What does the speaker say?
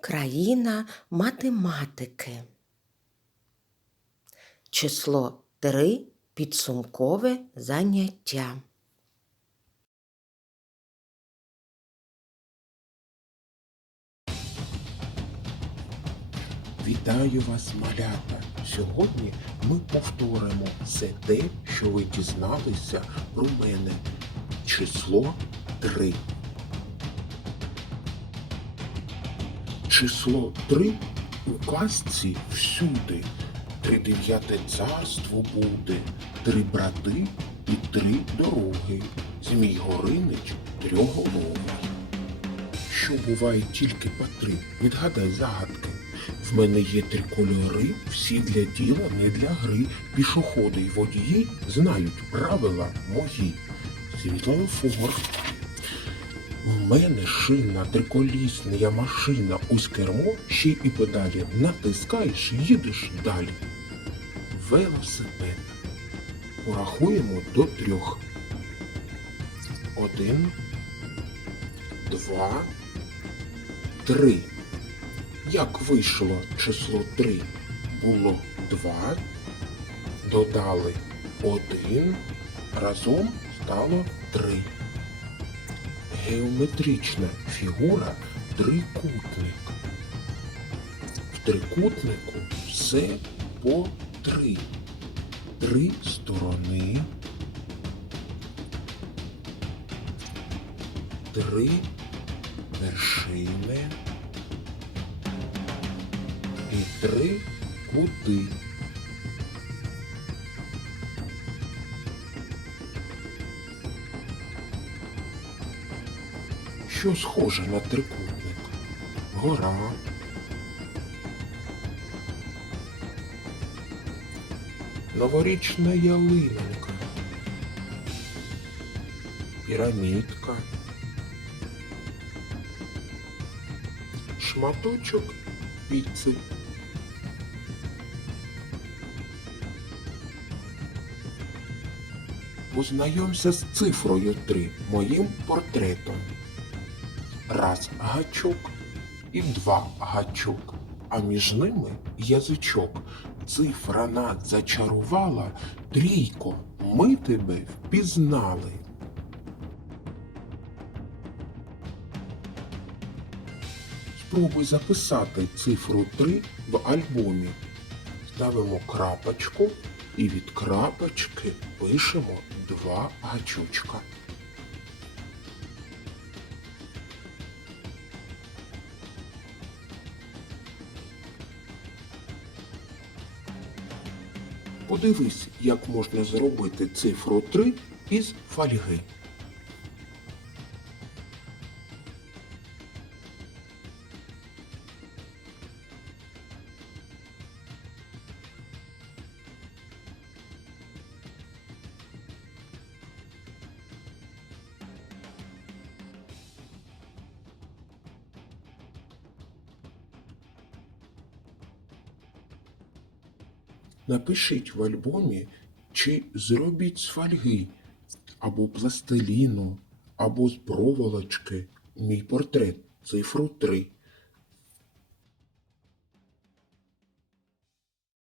Країна математики. Число 3 підсумкове заняття. Вітаю вас, малята! Сьогодні ми повторимо все те, що ви дізналися про мене. Число 3. Число 3 у казці всюди. Тридев'яте царство буде, три брати і три дороги. Змій Горинич трьохголовий. Що буває тільки по три? Відгадай загадки. В мене є три кольори, всі для діла, не для гри. Пішоходи й водії знають правила мої. Світлофор. В мене шина, триколісна машина, ось кермо, ще й педалі. Натискаєш, їдеш далі. Велосипед. Порахуємо до трьох. Один, два, три. Як вийшло число 3? Було 2, додали 1, разом стало 3. Геометрична фігура трикутник. В трикутнику все по 3. Три сторони. Три вершини і три кути. Що схоже на трикутник? Гора. Новорічна ялинка. Пірамідка. Шматочок піци. Познайомся з цифрою 3, моїм портретом. Раз гачок і два гачок, а між ними язичок. Цифра нас зачарувала, трійко, ми тебе впізнали. Спробуй записати цифру 3 в альбомі. Ставимо крапочку і від крапочки пишемо два гачочка. Подивись, як можна зробити цифру 3 із фольги. Напишіть в альбомі чи зробіть з фольги, або пластиліну, або з проволочки мій портрет, цифру 3.